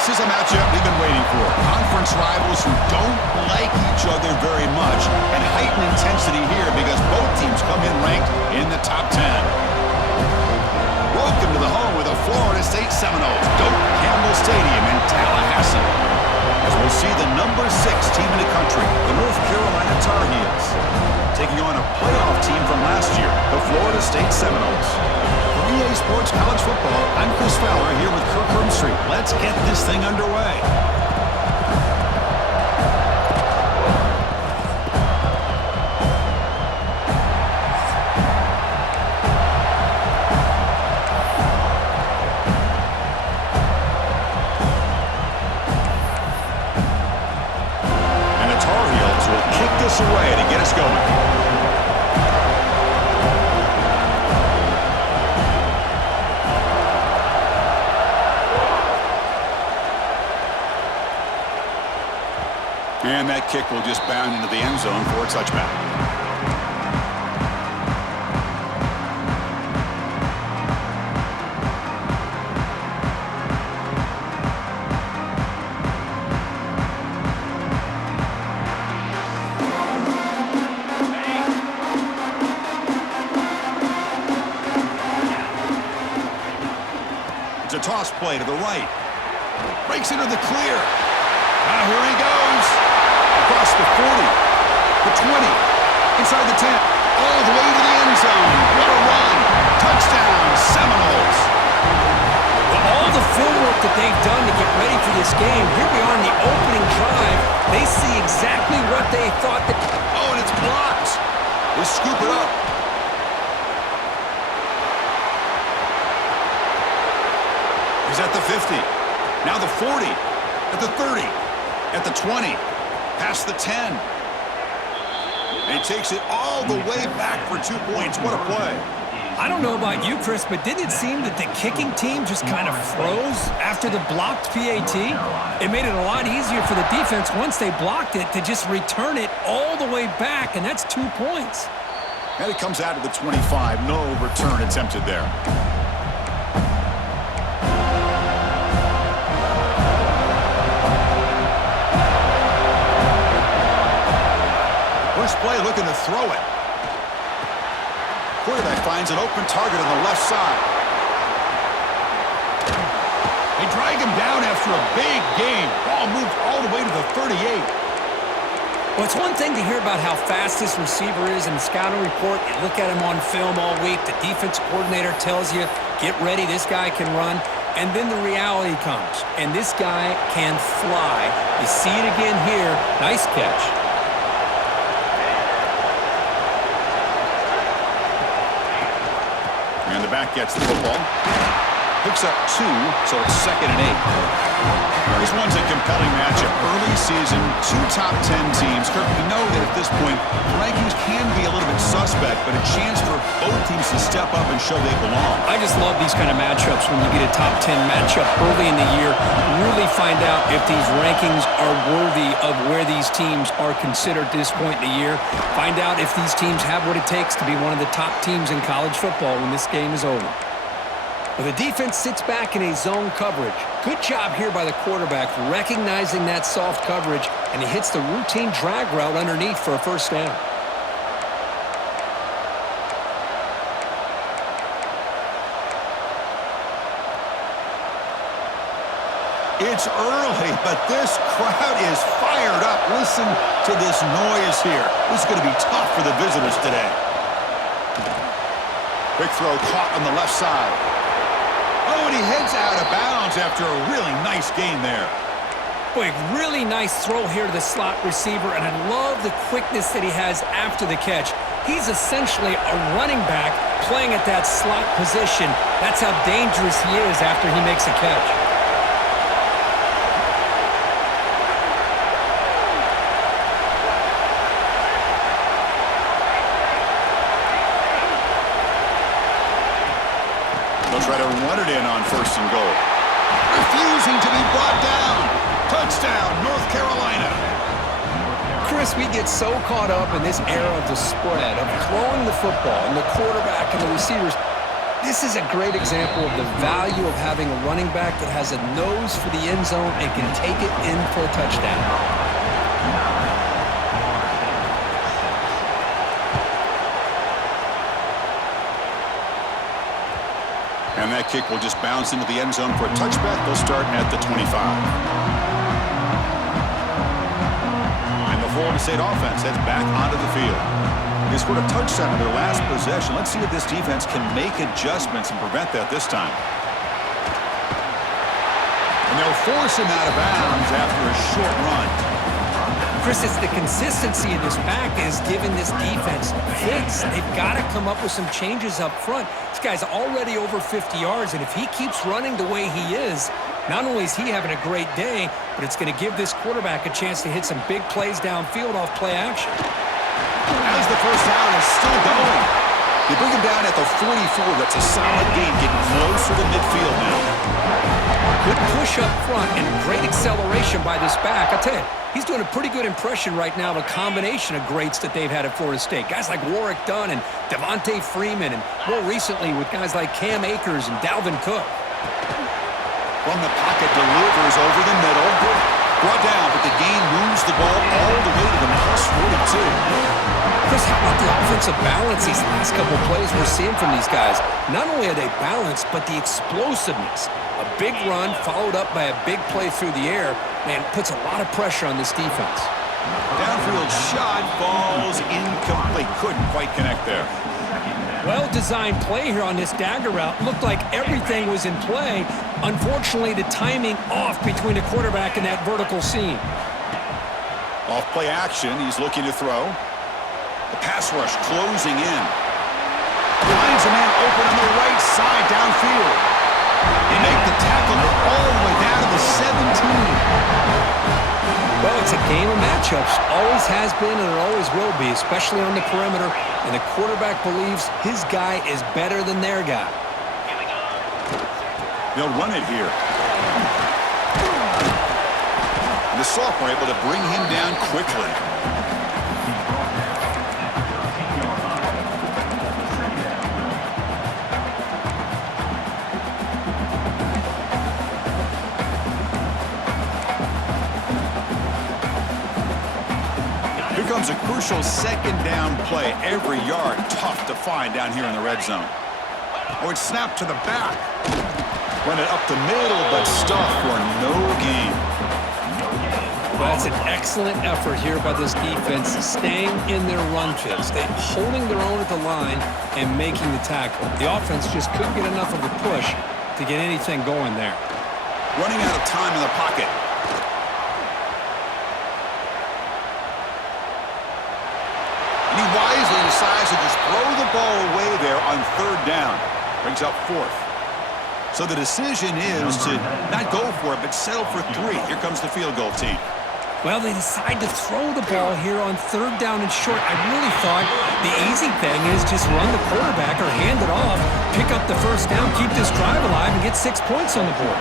This is a matchup we've been waiting for. Conference rivals who don't like each other very much, and heightened intensity here because both teams come in ranked in the top 10. Welcome to the home of the Florida State Seminoles, Doak Campbell Stadium in Tallahassee, as we'll see the number 6 team in the country, the North Carolina Tar Heels, taking on a playoff team from last year, the Florida State Seminoles. For EA Sports College Football, I'm Chris Fowler here with Kirk Herbstreit. Let's get this thing underway. And the Tar Heels will kick this away to get us going. And that kick will just bound into the end zone for a touchback. It's a toss play to the right. Breaks into the clear. Here he goes. Across the 40, the 20, inside the 10, all the way to the end zone. What a run. Touchdown, Seminoles. Well, all the film work that they've done to get ready for this game, here we are in the opening drive. They see exactly what they thought that... Oh, and it's blocked. They scoop it up. He's at the 50. Now the 40. At the 30. At the 20. Past the 10. And he takes it all the way back for 2 points. What a play. I don't know about you, Chris, but didn't it seem that the kicking team just kind of froze after the blocked PAT? It made it a lot easier for the defense once they blocked it to just return it all the way back, and that's 2 points. And it comes out of the 25. No return attempted there. First play looking to throw it. Quarterback finds an open target on the left side. They drag him down after a big gain. Ball moved all the way to the 38. Well, it's one thing to hear about how fast this receiver is in the scouting report. You look at him on film all week. The defense coordinator tells you, get ready, this guy can run. And then the reality comes, and this guy can fly. You see it again here. Nice catch. And the back gets the football. Picks up 2, so it's 2nd and 8. This one's a compelling matchup. Early season, 2 top 10 teams. Kirk, we know that at this point, rankings can be a little bit suspect, but a chance for both teams to step up and show they belong. I just love these kind of matchups when you get a top 10 matchup early in the year. Really find out if these rankings are worthy of where these teams are considered at this point in the year. Find out if these teams have what it takes to be one of the top teams in college football when this game is over. Well, the defense sits back in a zone coverage. Good job here by the quarterback recognizing that soft coverage, and he hits the routine drag route underneath for a first down. It's early, but this crowd is fired up. Listen to this noise here. This is going to be tough for the visitors today. Quick throw caught on the left side. Oh, and he heads out of bounds after a really nice gain there. Boy, really nice throw here to the slot receiver, and I love the quickness that he has after the catch. He's essentially a running back playing at that slot position. That's how dangerous he is after he makes a catch. They'll try to run it in on 1st and goal. Refusing to be brought down. Touchdown, North Carolina. Chris, we get so caught up in this era of the spread, of throwing the football, and the quarterback and the receivers. This is a great example of the value of having a running back that has a nose for the end zone and can take it in for a touchdown. And that kick will just bounce into the end zone for a touchback. They'll start at the 25. And the Florida State offense heads back onto the field. They scored a touchdown in their last possession. Let's see if this defense can make adjustments and prevent that this time. And they'll force him out of bounds after a short run. Chris, it's the consistency of this back that is giving this defense fits. They've got to come up with some changes up front. This guy's already over 50 yards, and if he keeps running the way he is, not only is he having a great day, but it's going to give this quarterback a chance to hit some big plays downfield off play action. As the first down is still going. They bring him down at the 44. That's a solid gain, getting closer to midfield now. Good push up front and great acceleration by this back. I tell you, he's doing a pretty good impression right now of a combination of greats that they've had at Florida State. Guys like Warwick Dunn and Devontae Freeman, and more recently with guys like Cam Akers and Dalvin Cook. From the pocket, delivers over the middle. Brought down, but the gain moves the ball all the way to the plus 42. Chris, how about the offensive balance these last couple of plays we're seeing from these guys? Not only are they balanced, but the explosiveness. A big run followed up by a big play through the air, man, puts a lot of pressure on this defense. Downfield shot falls incomplete. Couldn't quite connect there. Well-designed play here on this dagger route. Looked like everything was in play. Unfortunately, the timing off between the quarterback and that vertical seam. Off play action, he's looking to throw. The pass rush closing in. Finds a man open on the right side downfield. They make the tackle all the way down to the 17. Well, it's a game of matchups. Always has been and it always will be, especially on the perimeter. And the quarterback believes his guy is better than their guy. They'll run it here. And the sophomore able to bring him down quickly. Here comes a crucial second down play. Every yard tough to find down here in the red zone. Oh, it's snapped to the back. Run it up the middle, but stuffed for no gain. Well, that's an excellent effort here by this defense, staying in their run fits. They're holding their own at the line and making the tackle. The offense just couldn't get enough of a push to get anything going there. Running out of time in the pocket. And he wisely decides to just throw the ball away there on third down. Brings up fourth. So the decision is to not go for it, but settle for 3. Here comes the field goal team. Well, they decide to throw the ball here on third down and short. I really thought the easy thing is just run the quarterback or hand it off, pick up the first down, keep this drive alive, and get 6 points on the board.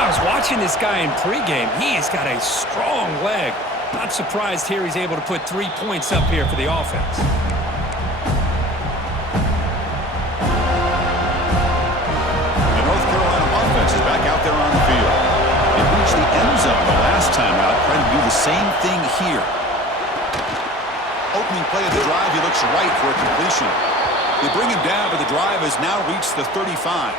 I was watching this guy in pregame. He has got a strong leg. Not surprised here he's able to put 3 points up here for the offense. The North Carolina offense is back out there on the field. They reached the end zone the last time out, trying to do the same thing here. Opening play of the drive, he looks right for a completion. They bring him down, but the drive has now reached the 35.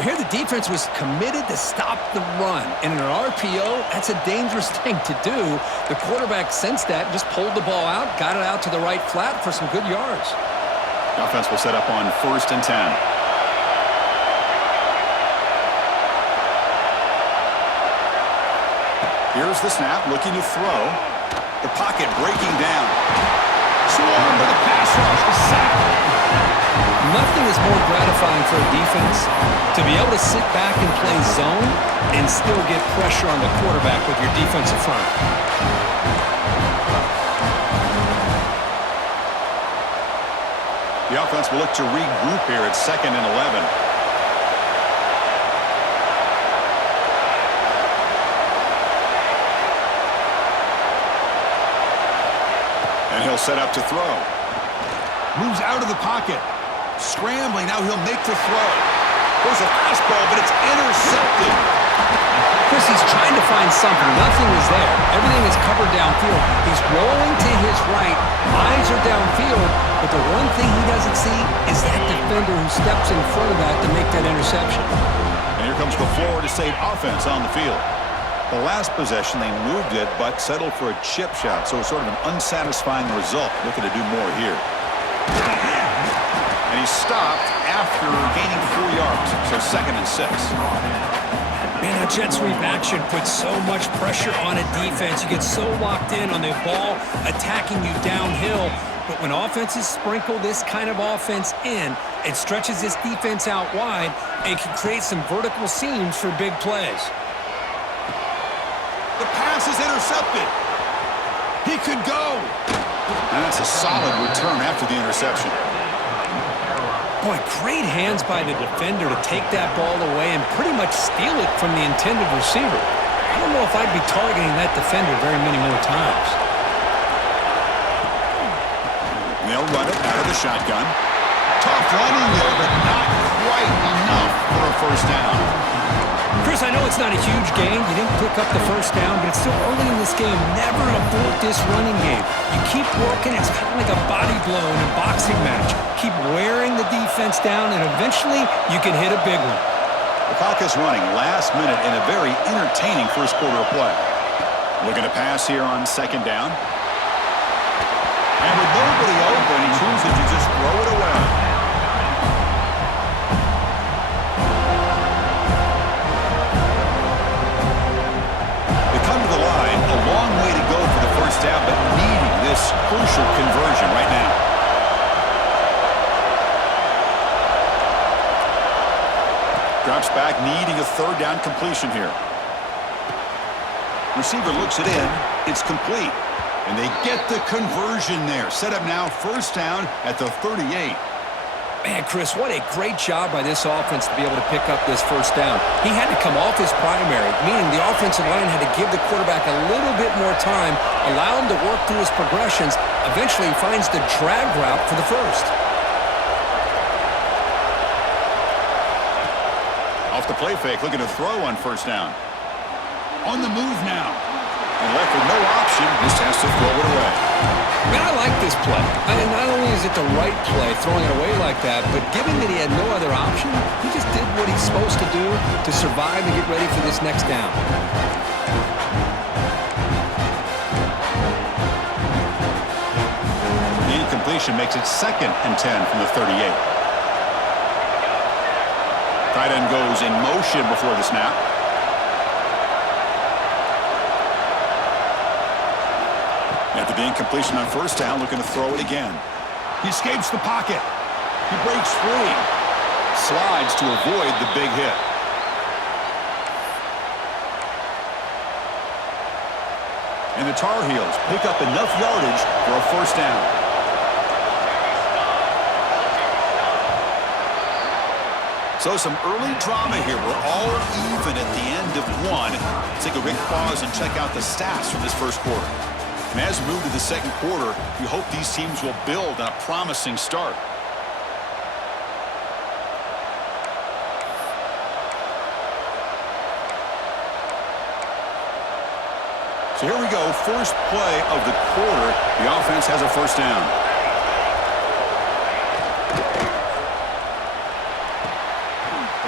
Here the defense was committed to stop the run. And in an RPO, that's a dangerous thing to do. The quarterback sensed that, just pulled the ball out, got it out to the right flat for some good yards. The offense will set up on 1st and 10. Here's the snap, looking to throw. The pocket breaking down. Swarmed by the pass rush. The sack. Nothing is more gratifying for a defense to be able to sit back and play zone and still get pressure on the quarterback with your defensive front. The offense will look to regroup here at 2nd and 11. And he'll set up to throw. Moves out of the pocket. Scrambling, now he'll make the throw. There's a fastball, but it's intercepted. Chris, he's trying to find something. Nothing is there. Everything is covered downfield. He's rolling to his right. Eyes are downfield. But the one thing he doesn't see is that defender who steps in front of that to make that interception. And here comes the Florida State offense on the field. The last possession, they moved it, but settled for a chip shot. So it's sort of an unsatisfying result. Looking to do more here. And he stopped after gaining 4 yards. So 2nd and 6. Man, that jet sweep action puts so much pressure on a defense. You get so locked in on the ball attacking you downhill. But when offenses sprinkle this kind of offense in, it stretches this defense out wide and can create some vertical seams for big plays. The pass is intercepted. He could go. And that's a solid return after the interception. Boy, great hands by the defender to take that ball away and pretty much steal it from the intended receiver. I don't know if I'd be targeting that defender very many more times. They'll run it out of the shotgun. Tough running there, but not quite enough for a first down. Chris, I know it's not a huge gain. You didn't pick up the first down, but it's still early in this game. Never abort this running game. You keep working. It's kind of like a body blow in a boxing match. Keep wearing the defense down, and eventually you can hit a big one. The clock is running last minute in a very entertaining first quarter of play. Looking to pass here on 2nd down. And with nobody open, he chooses to just throw it away. They come to the line, a long way to go for the first down, but needing this crucial conversion right now. Drops back, needing a 3rd down completion here. Receiver looks it in. It's complete. And they get the conversion there. Set up now 1st down at the 38. Man, Chris, what a great job by this offense to be able to pick up this first down. He had to come off his primary, meaning the offensive line had to give the quarterback a little bit more time, allow him to work through his progressions. Eventually, he finds the drag route for the first. Off the play fake, looking to throw on 1st down. On the move now. And left with no option, just has to throw it away. Man, I like this play. I mean, not only is it the right play, throwing it away like that, but given that he had no other option, he just did what he's supposed to do to survive and get ready for this next down. The incompletion makes it 2nd and 10 from the 38. Tight end goes in motion before the snap. After the incompletion on 1st down, looking to throw it again. He escapes the pocket. He breaks free. Slides to avoid the big hit. And the Tar Heels pick up enough yardage for a 1st down. So some early drama here. We're all even at the end of 1. Let's take a quick pause and check out the stats from this first quarter. And as we move to the 2nd quarter, we hope these teams will build on a promising start. So here we go, first play of the quarter. The offense has a 1st down.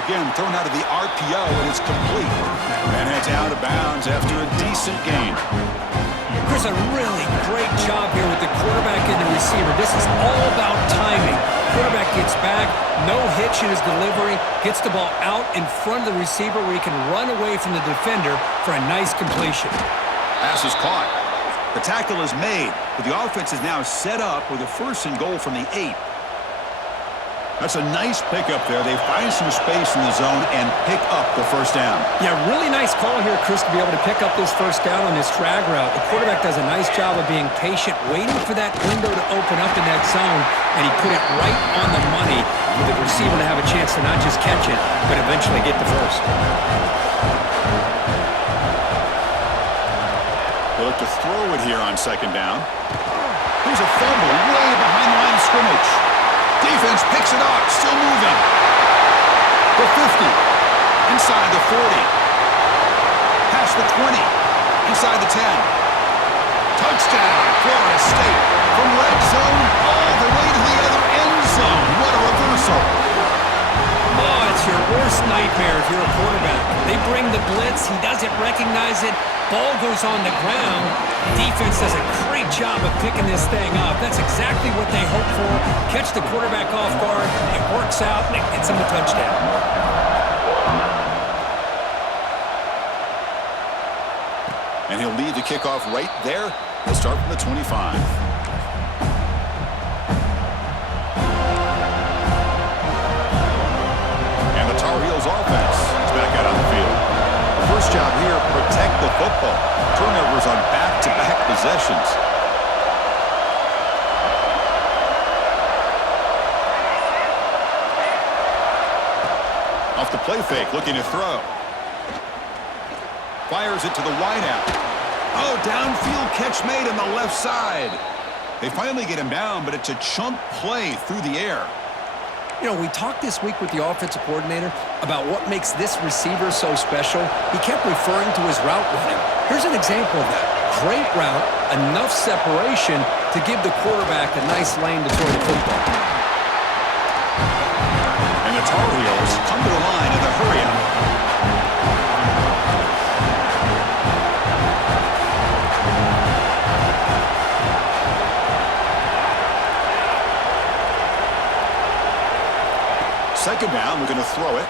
Again, thrown out of the RPO, and it's complete. And it's out of bounds after a decent gain. Chris, a really great job here with the quarterback and the receiver. This is all about timing. Quarterback gets back, no hitch in his delivery, gets the ball out in front of the receiver where he can run away from the defender for a nice completion. Pass is caught. The tackle is made, but the offense is now set up with a 1st and goal from the 8. That's a nice pickup there. They find some space in the zone and pick up the 1st down. Yeah, really nice call here, Chris, to be able to pick up this 1st down on this drag route. The quarterback does a nice job of being patient, waiting for that window to open up in that zone, and he put it right on the money for the receiver to have a chance to not just catch it, but eventually get the 1st. They look to throw it here on 2nd down. Here's a fumble way behind the line of scrimmage. Defense picks it up, still moving. The 50, inside the 40. Past the 20, inside the 10. Touchdown, Florida State. From red zone all the way to the other end zone. What a reversal. Oh, it's your worst nightmare if you're a quarterback. They bring the blitz. He doesn't recognize it. Ball goes on the ground. Defense does a great job of picking this thing up. That's exactly what they hope for. Catch the quarterback off guard. It works out, and it gets him a touchdown. And he'll lead the kickoff right there. He'll start from the 25. And the Tar Heels offense is back out on the field. The first job here, protect the football. Turnovers on back-to-back possessions. Off the play fake, looking to throw. Fires it to the wideout. Oh, downfield catch made on the left side. They finally get him down, but it's a chunk play through the air. You know, we talked this week with the offensive coordinator about what makes this receiver so special. He kept referring to his route running. Here's an example of that. Great route, enough separation to give the quarterback a nice lane to throw the football. And the Tar Heels come to the line in the hurry-up. Second down, we're going to throw it.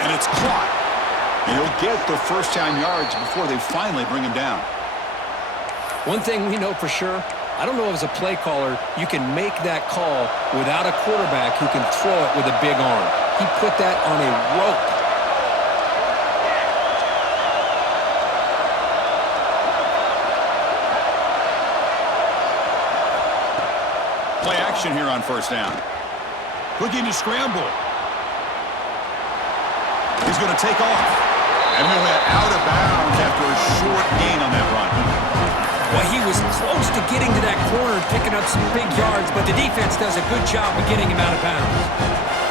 And it's caught. And he'll get the first down yards before they finally bring him down. One thing we know for sure, I don't know if as a play caller you can make that call without a quarterback who can throw it with a big arm. He put that on a rope. Play action here on first down. Looking to scramble. He's going to take off. And he'll head out of bounds after a short gain on that run. Well, he was close to getting to that corner and picking up some big yards, but the defense does a good job of getting him out of bounds.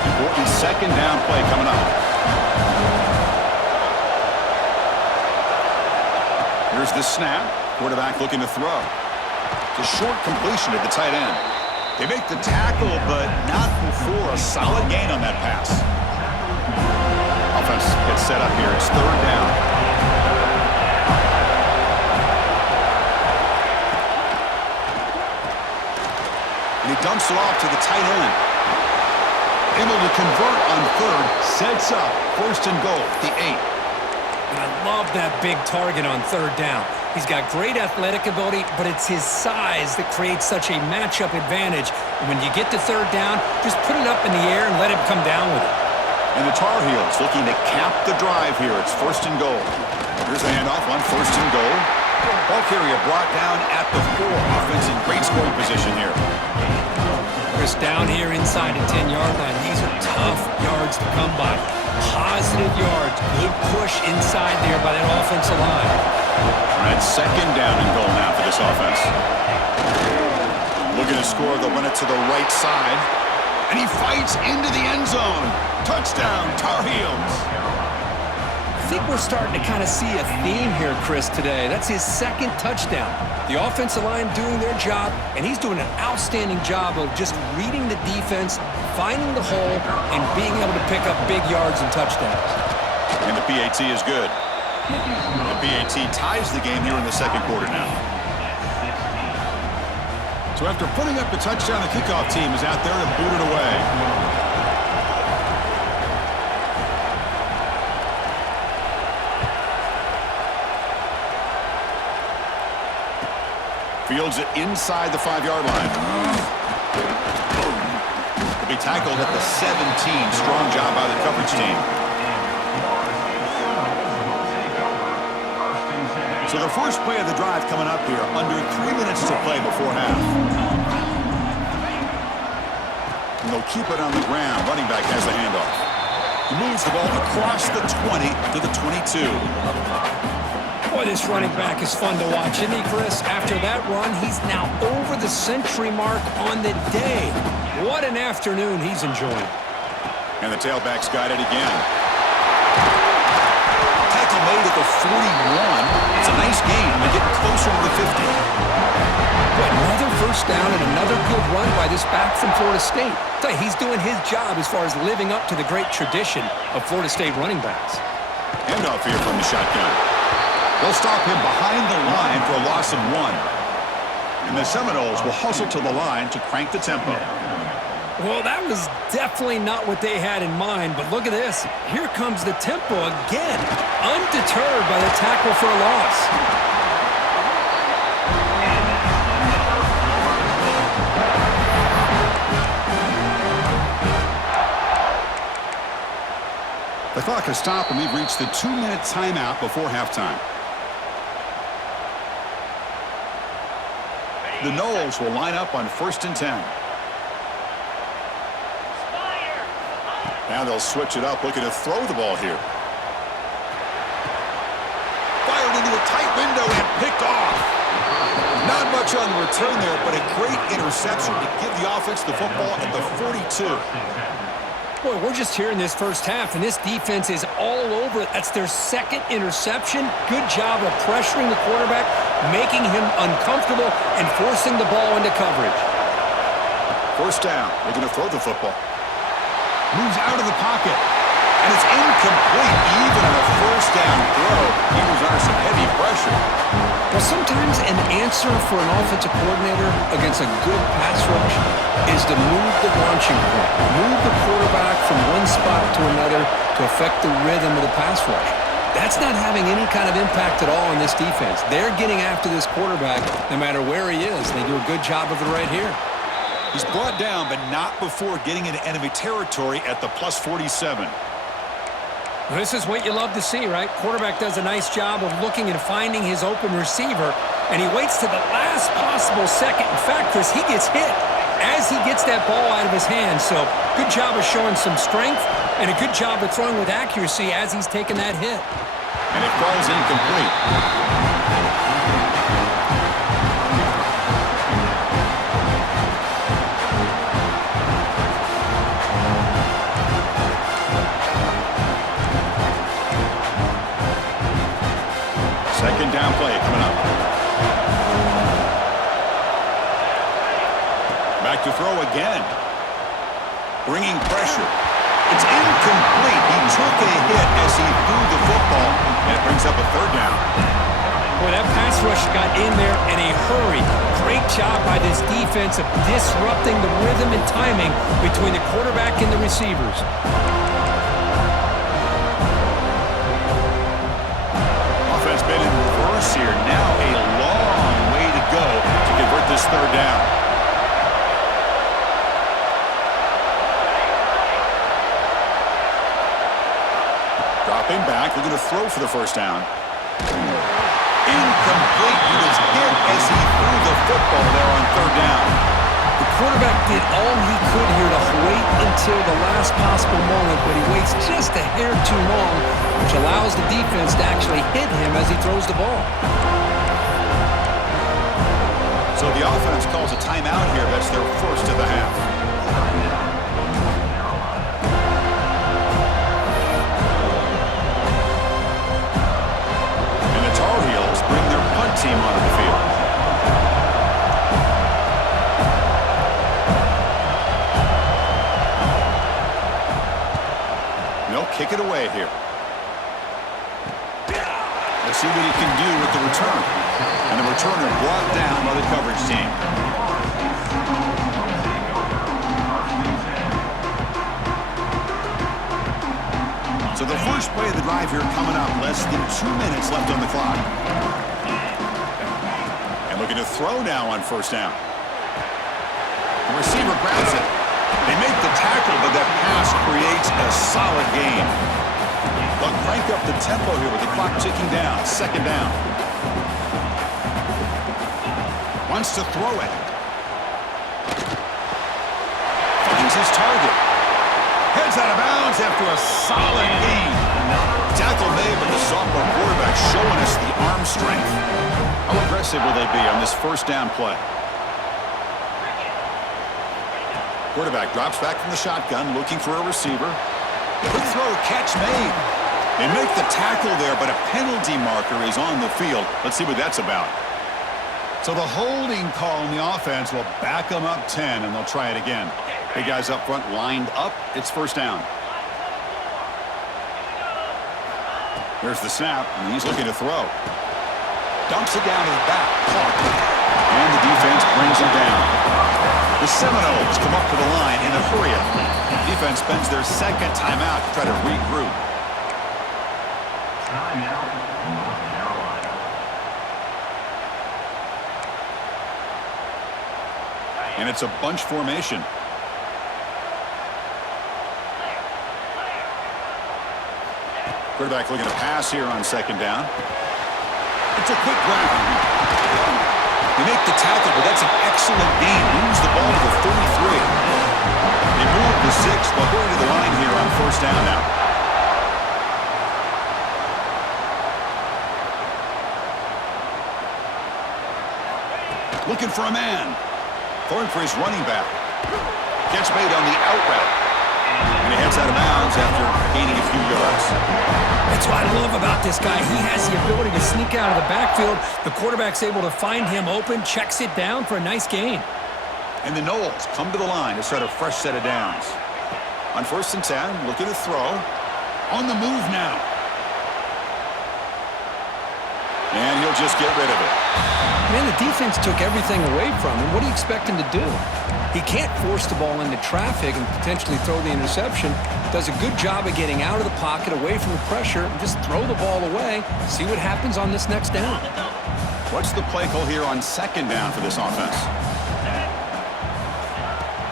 Important second down play coming up. Here's the snap. Quarterback looking to throw. It's a short completion at the tight end. They make the tackle, but not before a solid gain on that pass. Offense gets set up here. It's third down. And he dumps it off to the tight end. Able to convert on third. Sets up first and goal, the 8. And I love that big target on third down. He's got great athletic ability, but it's his size that creates such a matchup advantage. And when you get to third down, just put it up in the air and let him come down with it. And the Tar Heels looking to cap the drive here. It's first and goal. Here's a handoff on first and goal. Ball carrier brought down at the 4. Offense in great scoring position here. Chris, down here inside the 10-yard line. These are tough yards to come by. Positive yards. Good push inside there by that offensive line. All right, second down and goal now for this offense. Looking to score, they'll run it to the right side. And he fights into the end zone. Touchdown, Tar Heels. I think we're starting to kind of see a theme here, Chris, today. That's his second touchdown. The offensive line doing their job, and he's doing an outstanding job of just reading the defense, finding the hole, and being able to pick up big yards and touchdowns. And the PAT is good. The PAT ties the game here in the second quarter now. So after putting up the touchdown, the kickoff team is out there to boot it away. Fields it inside the 5-yard line. To be tackled at the 17. Strong job by the coverage team. So the first play of the drive coming up here. Under 3 minutes to play before half. And they'll keep it on the ground. Running back has the handoff. He moves the ball across the 20 to the 22. Boy, this running back is fun to watch, isn't he, Chris? After that run, he's now over the century mark on the day. What an afternoon he's enjoying. And the tailback's got it again. Tackle made at the 41. It's a nice gain. They're getting closer to the 50. But another first down and another good run by this back from Florida State. Tell you, he's doing his job as far as living up to the great tradition of Florida State running backs. Handoff here from the shotgun. They'll stop him behind the line for a loss of 1. And the Seminoles will hustle to the line to crank the tempo. Well, that was definitely not what they had in mind, but look at this. Here comes the tempo again, undeterred by the tackle for a loss. The clock has stopped, and we've reached the 2-minute timeout before halftime. The Noles will line up on 1st and 10. Now they'll switch it up, looking to throw the ball here. Fired into a tight window and picked off. Not much on the return there, but a great interception to give the offense the football at the 42. Boy, we're just here in this first half, and this defense is all over it. That's their second interception. Good job of pressuring the quarterback, making him uncomfortable, and forcing the ball into coverage. First down. They're going to throw the football. Moves out of the pocket. And it's incomplete, even on a first down throw. He was under some heavy pressure. Well, sometimes an answer for an offensive coordinator against a good pass rush is to move the launching point, move the quarterback from one spot to another to affect the rhythm of the pass rush. That's not having any kind of impact at all on this defense. They're getting after this quarterback no matter where he is. They do a good job of it right here. He's brought down, but not before getting into enemy territory at the plus 47. Well, this is what you love to see, right? Quarterback does a nice job of looking and finding his open receiver, and he waits to the last possible second. In fact, Chris, he gets hit as he gets that ball out of his hands. So good job of showing some strength and a good job of throwing with accuracy as he's taking that hit. And it falls incomplete. Second down play coming up. Back to throw again. Bringing pressure. It's incomplete. He took a hit as he threw the football, and it brings up a 3rd down. Boy, that pass rush got in there in a hurry. Great job by this defense of disrupting the rhythm and timing between the quarterback and the receivers. Offense been in reverse here. Now a long way to go to convert this 3rd down. Dropping back, they're going to throw for the first down. Incomplete. He was hit as he threw the football there on 3rd down. The quarterback did all he could here to wait until the last possible moment, but he waits just a hair too long, which allows the defense to actually hit him as he throws the ball. So the offense calls a timeout here. That's their first of the half. And the Tar Heels bring their punt team onto the field. They'll kick it away here. Let's see what he can do with the return. And the returner brought down by the coverage team. So the first play of the drive here coming up. Less than 2 minutes left on the clock. And looking to throw now on first down. The receiver grabs it. They make the tackle, but that pass creates a solid gain. They'll crank up the tempo here with the clock ticking down. Second down. Wants to throw it. Finds his target. Heads out of bounds after a solid gain. Tackle made, but the sophomore quarterback showing us the arm aggressive will they be on this first down play? Quarterback drops back from the shotgun, looking for a receiver. Quick throw, catch made. They make the tackle there, but a penalty marker is on the field. Let's see what that's about. So the holding call on the offense will back them up 10, and they'll try it again. Big guys up front lined up. It's first down. There's the snap, and he's looking to throw. Dumps it down to the back. Caught. And the defense brings him down. The Seminoles come up to the line in a hurry. Defense spends their second timeout to try to regroup. Timeout, North Carolina. And it's a bunch formation. Quarterback looking to pass here on second down. It's a quick grab. They make the tackle, but that's an excellent gain. Moves the ball to the 33. They move the 6. They'll hurry to the line here on first down now. Looking for a man. Throwing for his running back. Catch made on the out route. And he heads out of bounds after gaining a few yards. That's what I love about this guy. He has the ability to sneak out of the backfield. The quarterback's able to find him open, checks it down for a nice gain. And the Noles come to the line to start a fresh set of downs. On first and 10, looking to throw. On the move now. And he'll just get rid of it. Man, the defense took everything away from him. What do you expect him to do? He can't force the ball into traffic and potentially throw the interception. Does a good job of getting out of the pocket, away from the pressure, and just throw the ball away. See what happens on this next down. What's the play call here on second down for this offense?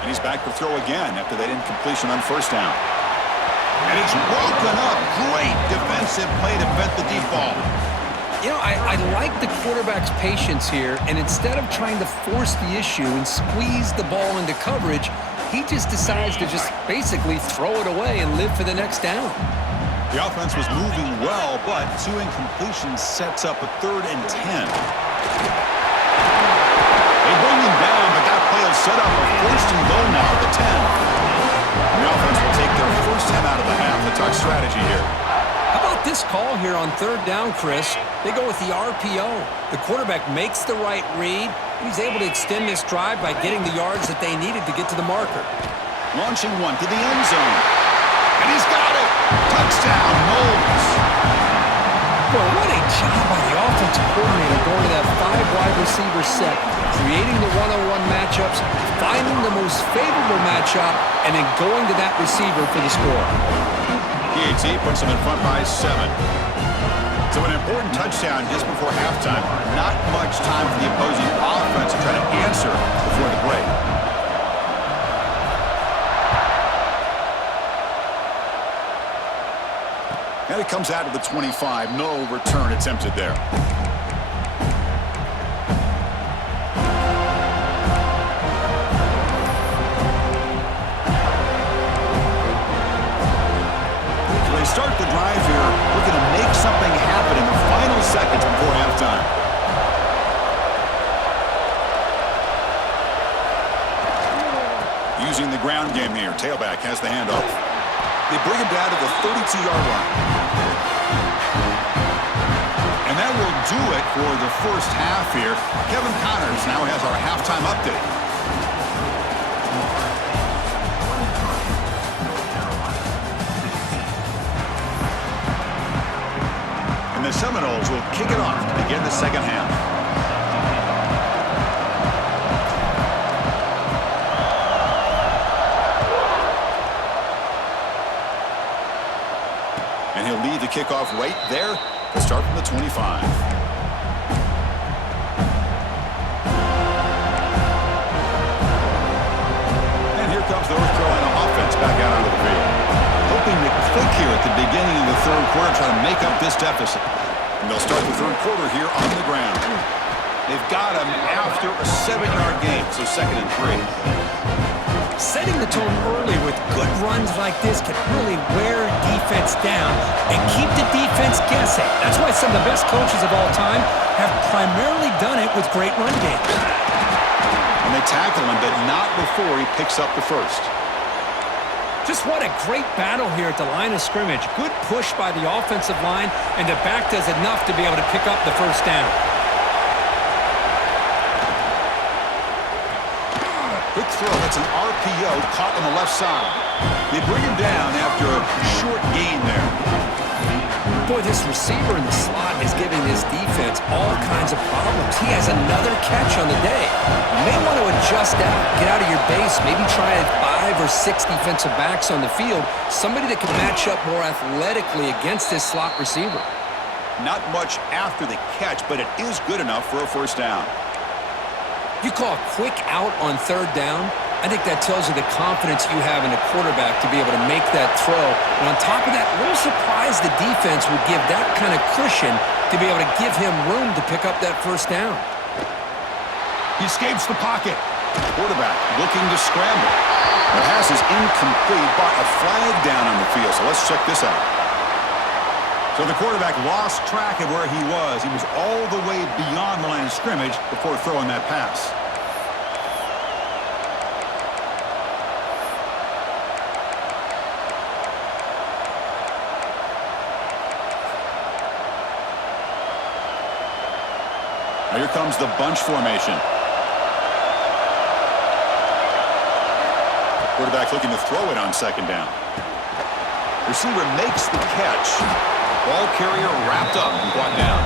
And he's back to throw again after that incompletion on first down. And it's broken up. Great defensive play to prevent the deep ball. You know, I like the quarterback's patience here, and instead of trying to force the issue and squeeze the ball into coverage, he just decides to just basically throw it away and live for the next down. The offense was moving well, but 2 incompletions sets up a 3rd and 10. They bring him down, but that play will set up a first and goal now at the 10. The offense will take their first time out of the half. That's our strategy here. How about this call here on third down, Chris? They go with the RPO. The quarterback makes the right read. He's able to extend this drive by getting the yards that they needed to get to the marker. Launching one to the end zone. And he's got it. Touchdown, Noles. Boy, what a job by the offensive coordinator going to that 5-wide receiver set, creating the one-on-one matchups, finding the most favorable matchup, and then going to that receiver for the score. PAT puts them in front by 7. So an important touchdown just before halftime. Not much time for the opposing offense to try to answer before the break. And it comes out of the 25. No return attempted there. Start the drive here, looking to make something happen in the final seconds before halftime. Using the ground game here, tailback has the handoff. They bring him down to the 32-yard line. And that will do it for the first half here. Kevin Connors now has our halftime update. And the Seminoles will kick it off to begin the second half. And he'll lead the kickoff right there to start from the 25. And here comes the North Carolina offense back out onto the field. Hoping to click here at the beginning of the third quarter, trying to make up this deficit. And they'll start the third quarter here on the ground. They've got him after a 7-yard gain, so 2nd and 3. Setting the tone early with good runs like this can really wear defense down and keep the defense guessing. That's why some of the best coaches of all time have primarily done it with great run games. And they tackle him, but not before he picks up the first. Just what a great battle here at the line of scrimmage. Good push by the offensive line, and the back does enough to be able to pick up the first down. Quick throw, that's an RPO caught on the left side. They bring him down after a short gain there. Boy, this receiver in the slot is giving this defense all kinds of problems. He has another catch on the day. You may want to adjust out, get out of your base, maybe try 5 or 6 defensive backs on the field, somebody that can match up more athletically against this slot receiver. Not much after the catch, but it is good enough for a first down. You call a quick out on third down, I think that tells you the confidence you have in a quarterback to be able to make that throw. And on top of that, a little surprised the defense would give that kind of cushion to be able to give him room to pick up that first down. He escapes the pocket. Quarterback looking to scramble. The pass is incomplete, but a flag down on the field. So let's check this out. So the quarterback lost track of where he was. He was all the way beyond the line of scrimmage before throwing that pass. Now here comes the bunch formation. Quarterback looking to throw it on second down. Receiver makes the catch. Ball carrier wrapped up and brought down.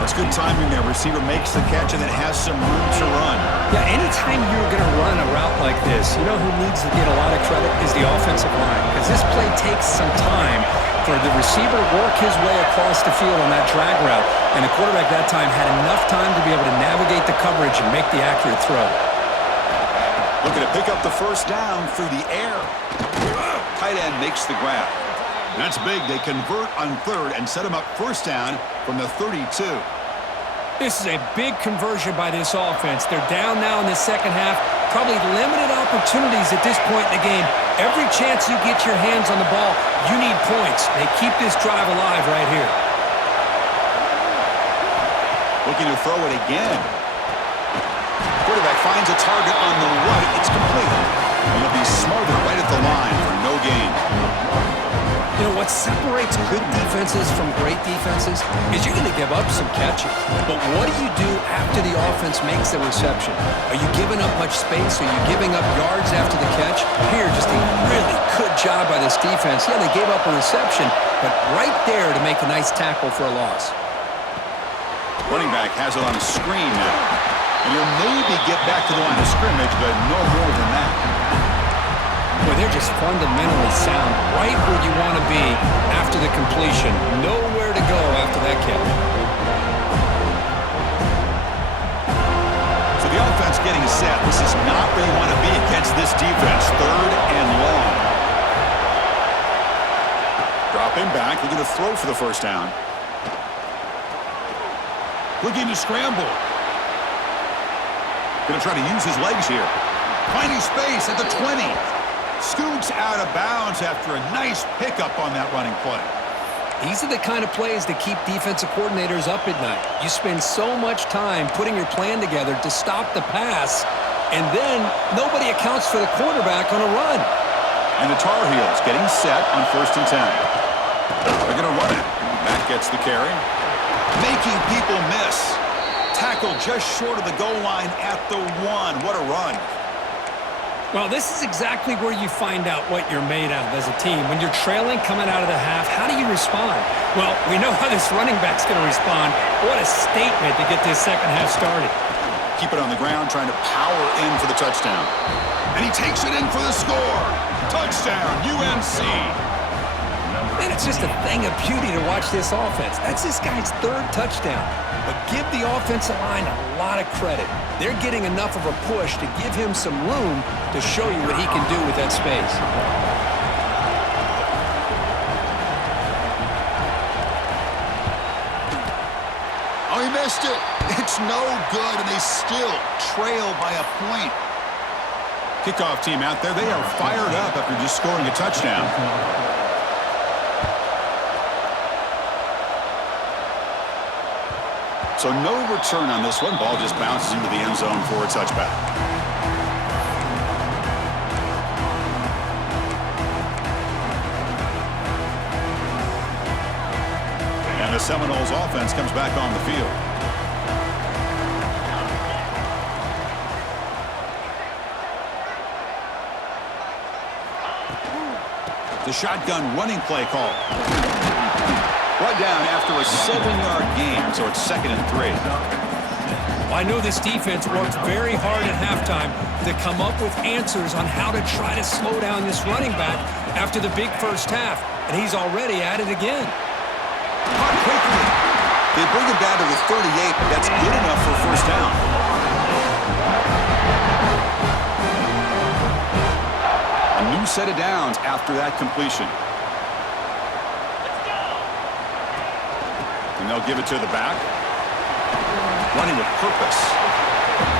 That's good timing there. Receiver makes the catch and then has some room to run. Yeah, anytime you're going to run a route like this, you know who needs to get a lot of credit is the offensive line. Because this play takes some time for the receiver to work his way across the field on that drag route. And the quarterback that time had enough time to be able to navigate the coverage and make the accurate throw. Looking to pick up the first down through the air. Tight end makes the grab. That's big. They convert on third and set him up first down from the 32. This is a big conversion by this offense. They're down now in the second half. Probably limited opportunities at this point in the game. Every chance you get your hands on the ball, you need points. They keep this drive alive right here. Looking to throw it again. Quarterback finds a target on the right. It's complete. And he'll be smothered right at the line for no gain. You know, what separates good defenses from great defenses is you're going to give up some catches. But what do you do after the offense makes the reception? Are you giving up much space? Are you giving up yards after the catch? Here, just a really good job by this defense. Yeah, they gave up a reception, but right there to make a nice tackle for a loss. Running back has it on a screen now. And he'll maybe get back to the line of scrimmage, but no more than that. Boy, they're just fundamentally sound, right where you want to be after the completion. Nowhere to go after that catch. So the offense getting set. This is not where you want to be against this defense. Third and long. Dropping back, looking to throw for the first down. Looking to scramble. Going to try to use his legs here. Finding space at the 20. Scoots out of bounds after a nice pickup on that running play. These are the kind of plays that keep defensive coordinators up at night. You spend so much time putting your plan together to stop the pass, and then nobody accounts for the quarterback on a run. And the Tar Heels getting set on 1st and 10. They're going to run it. Back gets the carry. Making people miss. Tackle just short of the goal line at the 1. What a run. Well, this is exactly where you find out what you're made of as a team. When you're trailing coming out of the half, how do you respond? Well, we know how this running back's going to respond. What a statement to get this second half started. Keep it on the ground, trying to power in for the touchdown. And he takes it in for the score. Touchdown, UNC. Man, it's just a thing of beauty to watch this offense. That's this guy's 3rd touchdown. But give the offensive line a lot of credit. They're getting enough of a push to give him some room to show you what he can do with that space. Oh, he missed it. It's no good, and they still trail by a point. Kickoff team out there, they are fired up after just scoring a touchdown. So no return on this one. Ball just bounces into the end zone for a touchback. And the Seminoles offense comes back on the field. The shotgun running play call. Brought down after a 7-yard gain, so it's 2nd and 3. I know this defense worked very hard at halftime to come up with answers on how to try to slow down this running back after the big first half, and he's already at it again. Caught quickly. They bring him down to the 38, but that's good enough for a first down. A new set of downs after that completion. And they'll give it to the back. Running with purpose.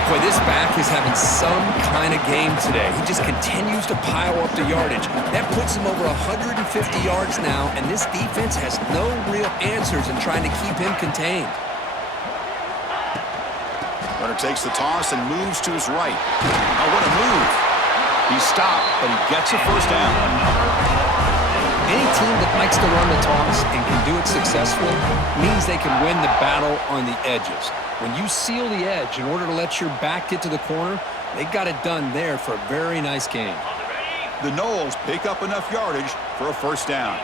Boy, this back is having some kind of game today. He just continues to pile up the yardage. That puts him over 150 yards now, and this defense has no real answers in trying to keep him contained. Runner takes the toss and moves to his right. Oh, what a move. He stopped, but he gets a first down. Any team that likes to run the toss and can do it successfully means they can win the battle on the edges. When you seal the edge in order to let your back get to the corner, they got it done there for a very nice game. The Noles pick up enough yardage for a first down.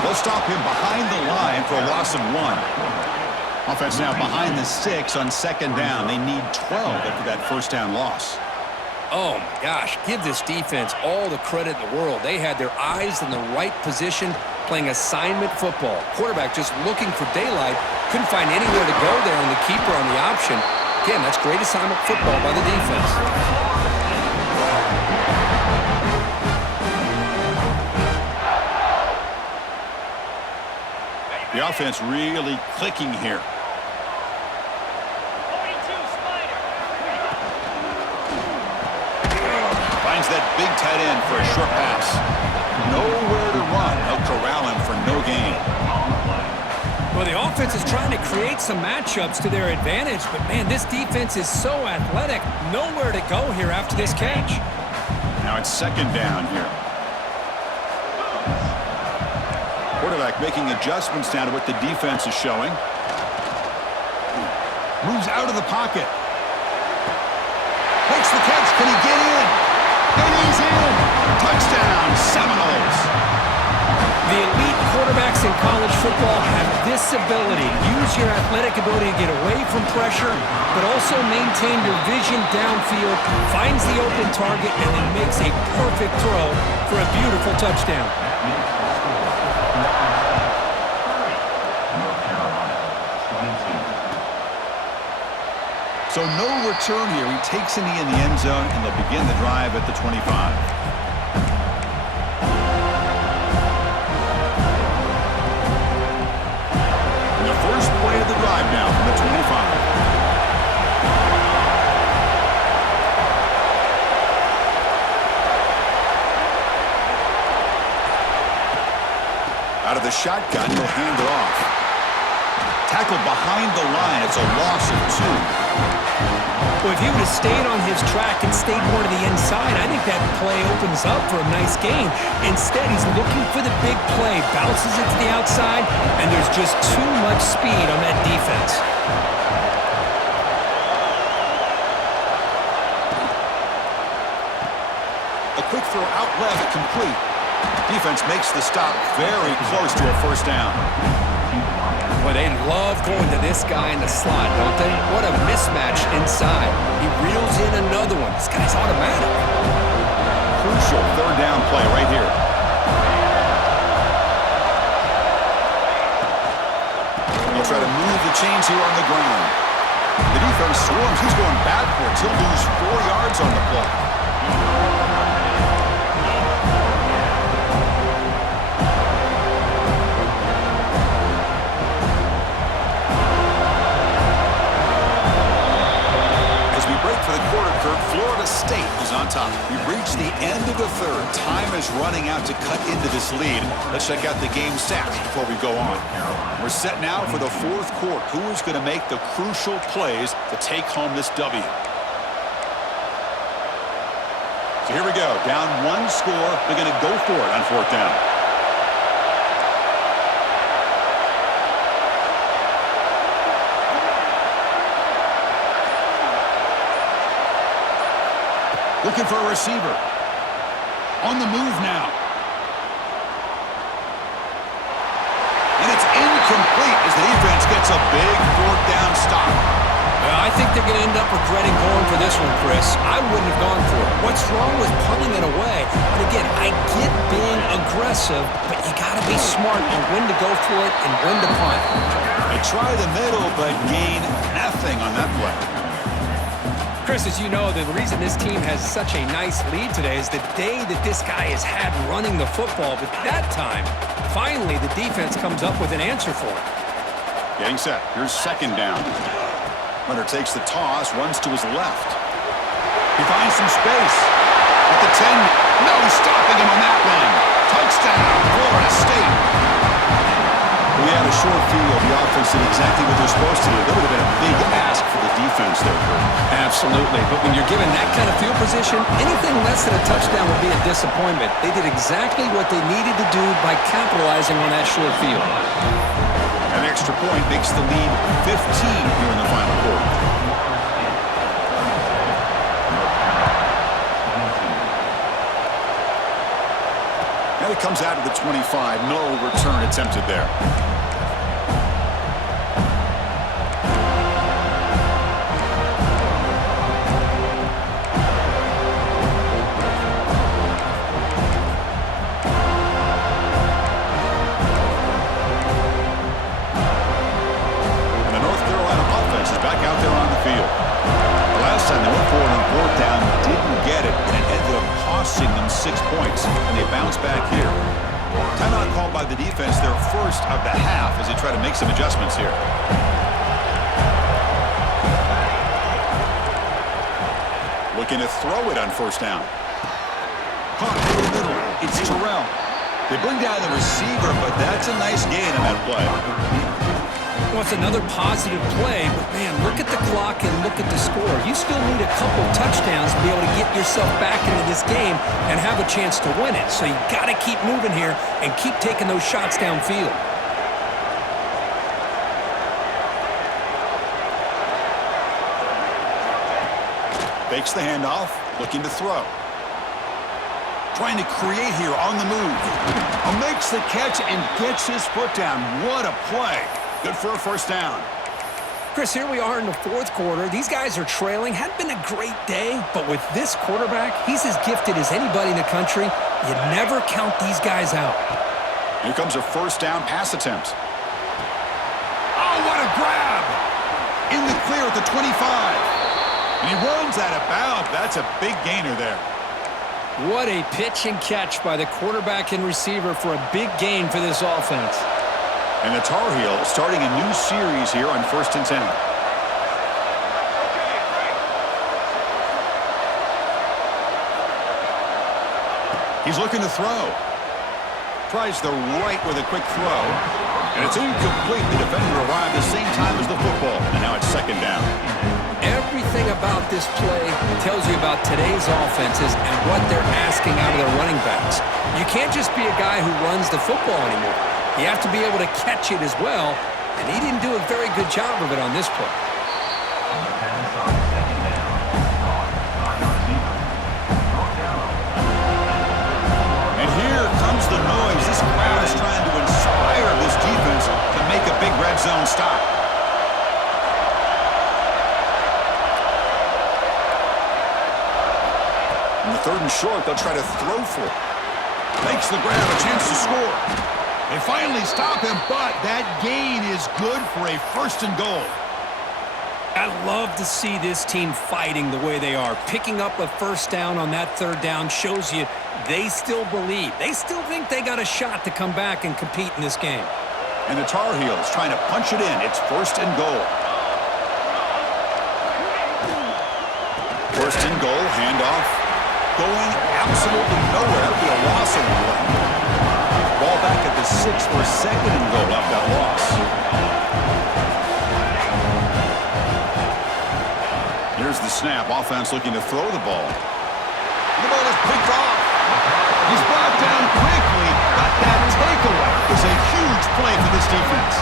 They'll stop him behind the line for a loss of 1. Offense now behind the 6 on 2nd down. They need 12 after that first down loss. Oh, my gosh. Give this defense all the credit in the world. They had their eyes in the right position playing assignment football. Quarterback just looking for daylight. Couldn't find anywhere to go there, and the keeper on the option. Again, that's great assignment football by the defense. The offense really clicking here. Finds that big tight end for a short pass. Nowhere to run. They'll corral him for no gain. Well, the offense is trying to create some matchups to their advantage, but, man, this defense is so athletic. Nowhere to go here after this catch. Now it's 2nd down here. Quarterback making adjustments down to what the defense is showing. Moves out of the pocket. Makes the catch. Can he get in? And he's in. Touchdown, Seminoles. The elite quarterbacks in college football have this ability. Use your athletic ability to get away from pressure, but also maintain your vision downfield, finds the open target, and then makes a perfect throw for a beautiful touchdown. So no return here. He takes a knee in the end zone, and they'll begin the drive at the 25. And the first play of the drive now from the 25. Out of the shotgun, he'll hand it off. Tackled behind the line. It's a loss of 2. Well, if he would have stayed on his track and stayed more to the inside, I think that play opens up for a nice gain. Instead, he's looking for the big play, bounces it to the outside, and there's just too much speed on that defense. A quick throw out left, complete. Defense makes the stop very close to a first down. Boy, they love going to this guy in the slot, don't they? What a mismatch inside. He reels in another one. This guy's automatic. Crucial 3rd down play right here. He'll try to move the chains here on the ground. The defense swarms. He's going backwards. He'll lose 4 yards on the play. time is running out to cut into this lead. Let's check out the game stats before we go on. We're set now for the fourth quarter. Who is going to make the crucial plays to take home this W? So here we go. Down one score. They're going to go for it on fourth down. Looking for a receiver. On the move now. And it's incomplete as the defense gets a big fourth down stop. Well, I think they're going to end up regretting going for this one, Chris. I wouldn't have gone for it. What's wrong with punting it away? And again, I get being aggressive, but you got to be smart on when to go for it and when to punt. They try the middle, but gain nothing on that play. Chris, as you know, the reason this team has such a nice lead today is the day that this guy has had running the football. But that time, finally, the defense comes up with an answer for him. Getting set. Here's second down. Runner takes the toss, runs to his left. He finds some space. At the 10, no stopping him on that one. Touchdown, Florida State. We had a short field. The offense did exactly what they're supposed to do. That would have been a big ask for the defense there, Kurt. Absolutely. But when you're given that kind of field position, anything less than a touchdown would be a disappointment. They did exactly what they needed to do by capitalizing on that short field. An extra point makes the lead 15 here in the final quarter. Now he comes out of the 25. No return attempted there. They went for it on fourth down, didn't get it, and it ended up costing them 6 points, and they bounce back here. Timeout called by the defense, their first of the half, as they try to make some adjustments here. Looking to throw it on first down. Caught in the middle. It's Terrell. They bring down the receiver, but that's a nice gain on that play. Well, it's another positive play, but man, look at the clock and look at the score. You still need a couple touchdowns to be able to get yourself back into this game and have a chance to win it. So you got to keep moving here and keep taking those shots downfield. Fakes the handoff, looking to throw. Trying to create here on the move. Makes the catch and gets his foot down. What a play. Good for a first down. Chris, here we are in the fourth quarter. These guys are trailing. Hadn't been a great day, but with this quarterback, he's as gifted as anybody in the country. You never count these guys out. Here comes a first down pass attempt. Oh, what a grab! In the clear at the 25. And he runs out of bounds. That's a big gainer there. What a pitch and catch by the quarterback and receiver for a big gain for this offense. And the Tar Heels starting a new series here on 1st and 10. He's looking to throw. Tries the right with a quick throw. And it's incomplete. The defender arrived the same time as the football. And now it's second down. Everything about this play tells you about today's offenses and what they're asking out of their running backs. You can't just be a guy who runs the football anymore. You have to be able to catch it as well, and he didn't do a very good job of it on this play. And here comes the noise. This crowd is trying to inspire this defense to make a big red zone stop. In the 3rd and short, they'll try to throw for it. Makes the grab, a chance to score. They finally stop him, but that gain is good for a 1st and goal. I love to see this team fighting the way they are. Picking up a first down on that 3rd down shows you they still believe. They still think they got a shot to come back and compete in this game. And the Tar Heels trying to punch it in. It's 1st and goal. 1st and goal, handoff. going absolutely nowhere. That'll be a loss of the play. Ball back at the 6 for a second and goal off that loss. Here's the snap. Offense looking to throw the ball. The ball is picked off. He's brought down quickly, but that takeaway is a huge play for this defense.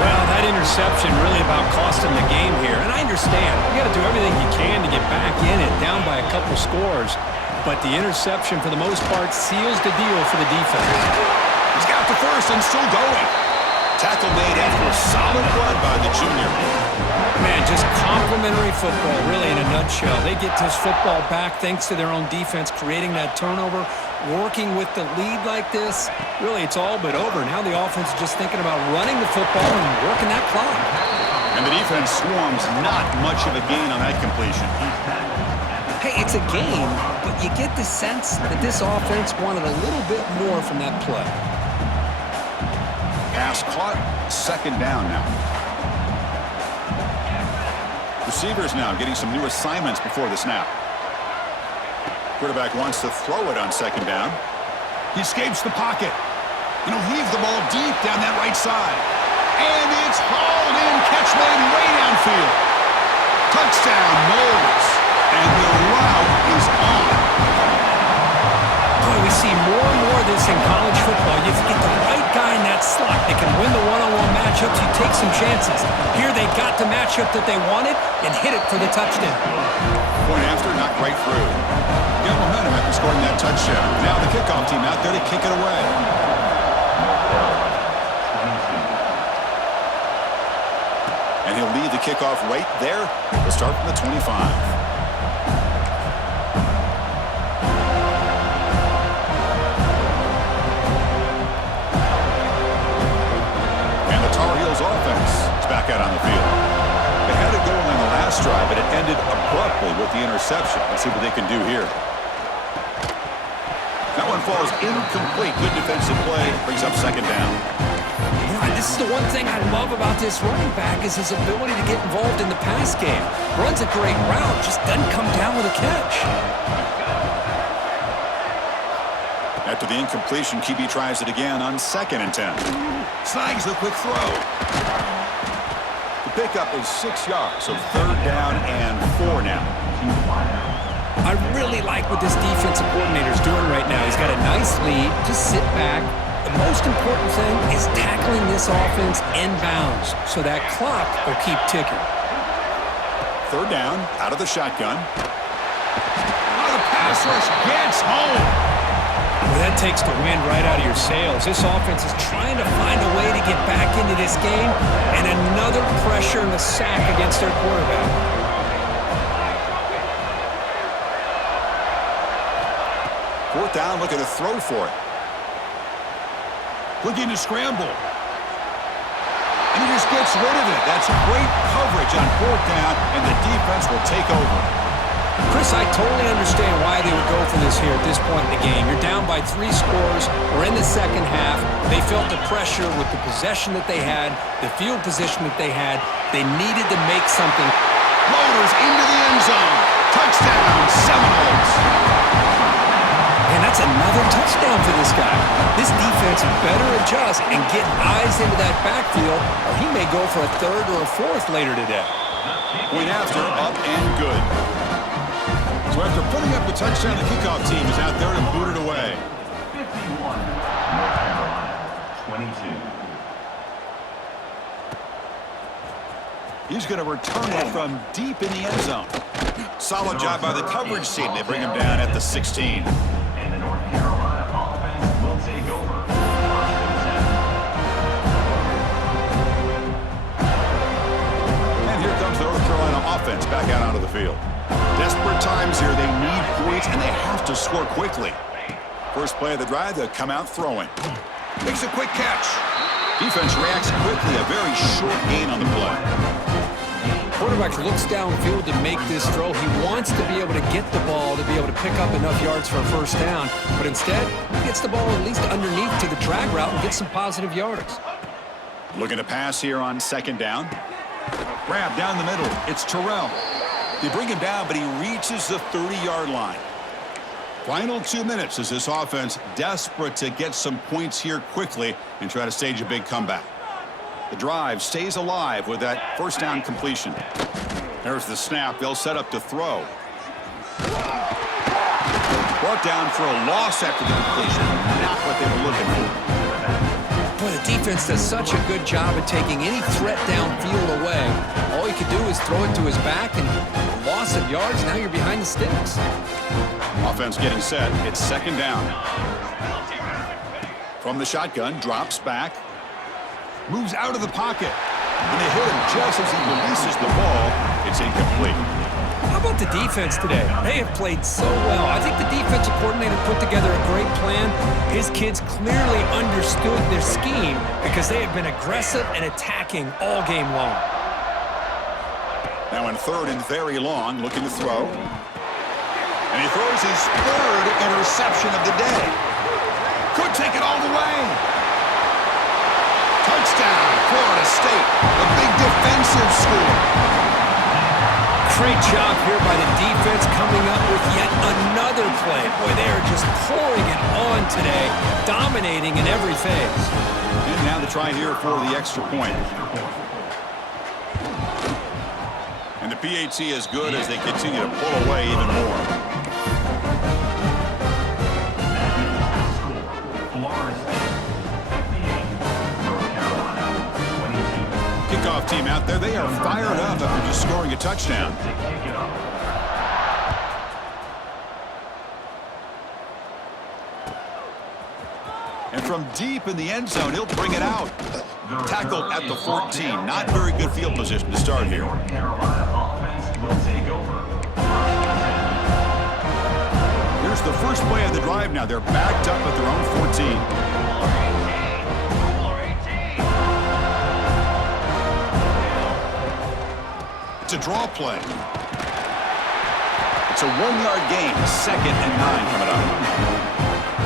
Well, that interception really about cost him the game here. And I understand. You got to do everything you can to get back in it, down by a couple scores. But the interception, for the most part, seals the deal for the defense. He's got the first and still going. Tackle made after a solid run by the junior. Man, just complimentary football, really, in a nutshell. They get this football back thanks to their own defense, creating that turnover, working with the lead like this. Really, it's all but over. Now the offense is just thinking about running the football and working that clock. And the defense swarms, not much of a gain on that completion. Hey, it's a game, but you get the sense that this offense wanted a little bit more from that play. Pass caught, second down now. Receivers now getting some new assignments before the snap. Quarterback wants to throw it on second down. He escapes the pocket. And he'll heave the ball deep down that right side. And it's hauled in, catch made way downfield. Touchdown, Knowles. And the route is on. Boy, we see more and more of this in college football. You get the right guy in that slot. They can win the one-on-one matchups. You take some chances. Here they got the matchup that they wanted and hit it for the touchdown. Point after, knocked right through. Got momentum after scoring that touchdown. Now the kickoff team out there to kick it away. And he'll lead the kickoff right there. We'll start from the 25. Offense is back out on the field. They had it going on the last drive, but it ended abruptly with the interception. Let's see what they can do here. That one falls incomplete. Good defensive play. Brings up second down. Yeah, this is the one thing I love about this running back is his ability to get involved in the pass game. Runs a great route, just doesn't come down with a catch. After the incompletion, QB tries it again on 2nd and 10. Snags the quick throw. The pickup is 6 yards, so 3rd down and 4 now. I really like what this defensive coordinator is doing right now. He's got a nice lead. Just sit back. The most important thing is tackling this offense inbounds so that clock will keep ticking. 3rd down, out of the shotgun. Oh, the pass rush gets home. Well, that takes the wind right out of your sails. This offense is trying to find a way to get back into this game, and another pressure and a sack against their quarterback. 4th down, looking to throw for it. Looking to scramble. And he just gets rid of it. That's great coverage on 4th down, and the defense will take over. Chris, I totally understand why they would go for this here at this point in the game. You're down by 3 scores. We're in the second half. They felt the pressure with the possession that they had, the field position that they had. They needed to make something. Loaders into the end zone. Touchdown, Seminoles. And that's another touchdown for this guy. This defense better adjust and get eyes into that backfield, or he may go for a 3rd or a 4th later today. Point after, up and good. So after putting up the touchdown, the kickoff team is out there and booted away. 51, North Carolina, 22. He's going to return it from deep in the end zone. Solid job by the coverage team. They bring him down at the 16. And the North Carolina offense will take over. 1st and 10. And here comes the North Carolina offense back out onto the field. Desperate times here. They need points, and they have to score quickly. First play of the drive, they'll come out throwing. Makes a quick catch. Defense reacts quickly. A very short gain on the play. Quarterback looks downfield to make this throw. He wants to be able to get the ball to be able to pick up enough yards for a 1st down. But instead, he gets the ball at least underneath to the drag route and gets some positive yards. Looking to pass here on 2nd down. Grab down the middle. It's Terrell. They bring him down, but he reaches the 30-yard line. Final 2 minutes as this offense desperate to get some points here quickly and try to stage a big comeback. The drive stays alive with that first down completion. There's the snap. They'll set up to throw. Brought down for a loss after the completion. Not what they were looking for. Boy, the defense does such a good job of taking any threat downfield away. All you can do is throw it to his back, and loss of yards, now you're behind the sticks. Offense getting set. It's second down. From the shotgun, drops back. Moves out of the pocket. And they hit him just as he releases the ball. It's incomplete. How about the defense today? They have played so well. I think the defensive coordinator put together a great plan. His kids clearly understood their scheme because they have been aggressive and attacking all game long. Now in third and very long, looking to throw. And he throws his third interception of the day. Could take it all the way. Touchdown, Florida State. A big defensive score. Great job here by the defense coming up with yet another play. Boy, they are just pouring it on today, dominating in every phase. And now the try here for the extra point. And the PAT is good as they continue to pull away even more. Kickoff team out there, they are fired up after just scoring a touchdown. And from deep in the end zone, he'll bring it out. Tackled at the 14. Not very good field position to start here. Here's the first play of the drive now. They're backed up at their own 14. It's a draw play. It's a 1-yard gain. 2nd and 9 coming up.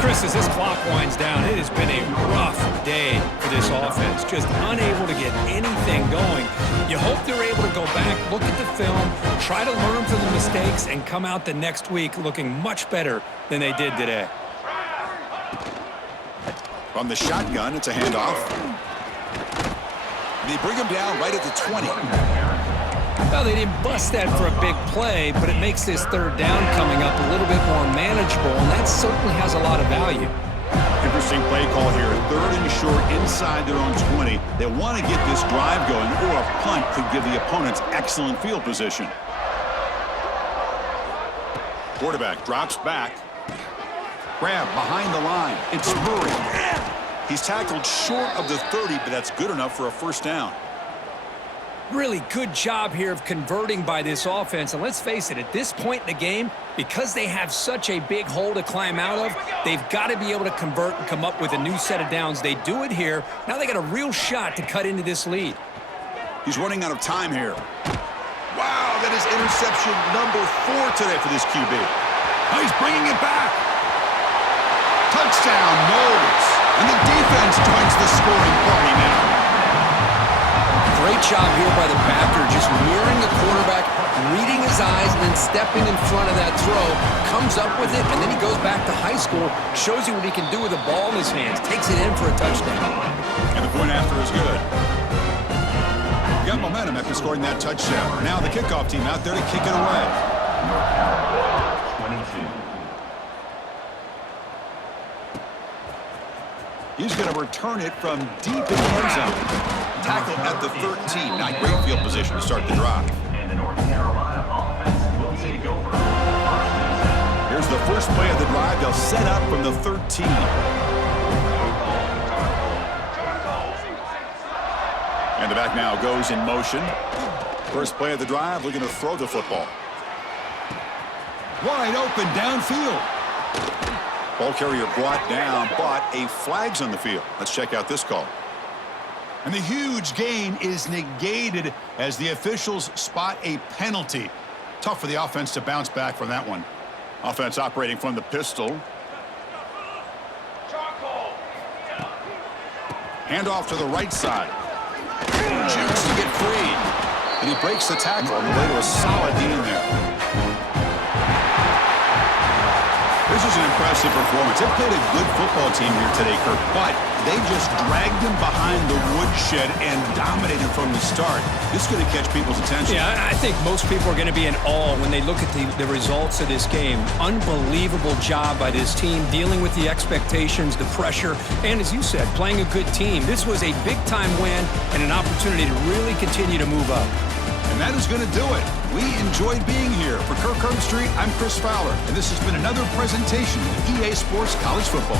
Chris, as this clock winds down, it has been a rough day for this offense. Just unable to get anything going. You hope they're able to go back, look at the film, try to learn from the mistakes, and come out the next week looking much better than they did today. From the shotgun, it's a handoff. They bring him down right at the 20. Well, they didn't bust that for a big play, but it makes this third down coming up a little bit more manageable, and that certainly has a lot of value. Interesting play call here. 3rd and short inside their own 20. They want to get this drive going, or a punt could give the opponents excellent field position. Quarterback drops back. Grab behind the line. It's Murray. He's tackled short of the 30, but that's good enough for a first down. Really good job here of converting by this offense. And let's face it, at this point in the game, because they have such a big hole to climb out of, they've got to be able to convert and come up with a new set of downs. They do it here. Now they got a real shot to cut into this lead. He's running out of time here. Wow, that is interception number 4 today for this QB. Oh, he's bringing it back. Touchdown, Knowles. And the defense joins the scoring party now. Great job here by the backer, just mirroring the quarterback, reading his eyes, and then stepping in front of that throw, comes up with it, and then he goes back to high school, shows you what he can do with the ball in his hands, takes it in for a touchdown. And the point after is good. Got momentum after scoring that touchdown. Now the kickoff team out there to kick it away. He's going to return it from deep in the end zone. Tackled at the 13. Not great field position to start the drive. Here's the first play of the drive. They'll set up from the 13. And the back now goes in motion. First play of the drive, looking to throw the football. Wide open downfield. Ball carrier brought down, but a flag's on the field. Let's check out this call. And the huge gain is negated as the officials spot a penalty. Tough for the offense to bounce back from that one. Offense operating from the pistol. Handoff to the right side. Juice to get free. And he breaks the tackle on the way to a solid gain there. There's was an impressive performance. They played a good football team here today, Kirk, but they just dragged them behind the woodshed and dominated from the start. This is going to catch people's attention. Yeah, I think most people are going to be in awe when they look at the results of this game. Unbelievable job by this team, dealing with the expectations, the pressure, and as you said, playing a good team. This was a big-time win and an opportunity to really continue to move up. And that is going to do it. We enjoyed being here. For Kirk Herbstreit, I'm Chris Fowler, and this has been another presentation of EA Sports College Football.